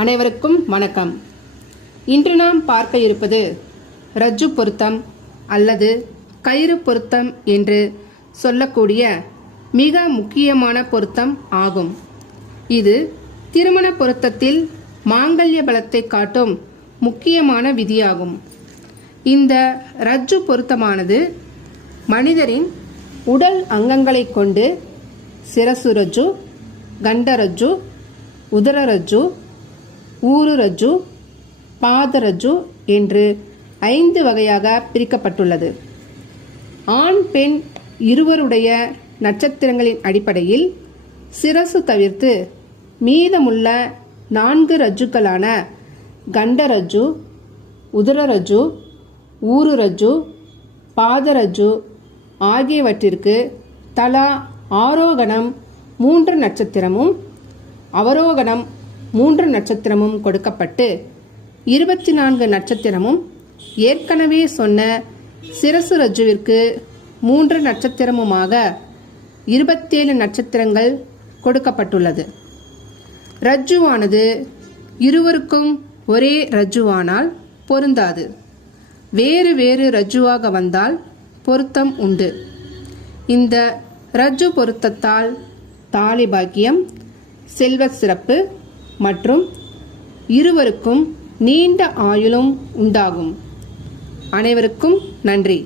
அனைவருக்கும் வணக்கம். இன்று நாம் பார்க்க இருப்பது ரஜ்ஜு பொருத்தம் அல்லது கயிறு பொருத்தம் என்று சொல்லக்கூடிய மிக முக்கியமான பொருத்தம் ஆகும். இது திருமண பொருத்தத்தில் மாங்கல்ய பலத்தை காட்டும் முக்கியமான விதியாகும். இந்த ரஜ்ஜு பொருத்தமானது மனிதரின் உடல் அங்கங்களை கொண்டு சிரசு ரஜ்ஜு, கண்டரஜ்ஜு, உதரரஜ்ஜு, ஊருரஜ்ஜு, பாதரஜ்ஜு என்று 5 வகையாக பிரிக்கப்பட்டுள்ளது. ஆண் பெண் இருவருடைய நட்சத்திரங்களின் அடிப்படையில் சிரசு தவிர்த்து மீதமுள்ள 4 ரஜ்ஜுக்களான கண்டரஜ்ஜு, உதரரஜ்ஜு, ஊருரஜ்ஜு, பாதரஜ்ஜு ஆகியவற்றிற்கு தலா ஆரோகணம் 3 நட்சத்திரமும் அவரோகணம் 3 நட்சத்திரமும் கொடுக்கப்பட்டு 24 நட்சத்திரமும் ஏற்கனவே சொன்ன சிரசு ரஜ்ஜுவிற்கு 3 நட்சத்திரமுமாக 27 நட்சத்திரங்கள் கொடுக்கப்பட்டுள்ளது. ரஜ்ஜுவானது இருவருக்கும் ஒரே ரஜ்ஜுவானால் பொருந்தாது. வேறு வேறு ரஜ்ஜுவாக வந்தால் பொருத்தம் உண்டு. இந்த ரஜ்ஜு பொருத்தத்தால் தாலி பாக்கியம், செல்வ சிறப்பு மற்றும் இருவருக்கும் நீண்ட ஆயுளும் உண்டாகும். அனைவருக்கும் நன்றி.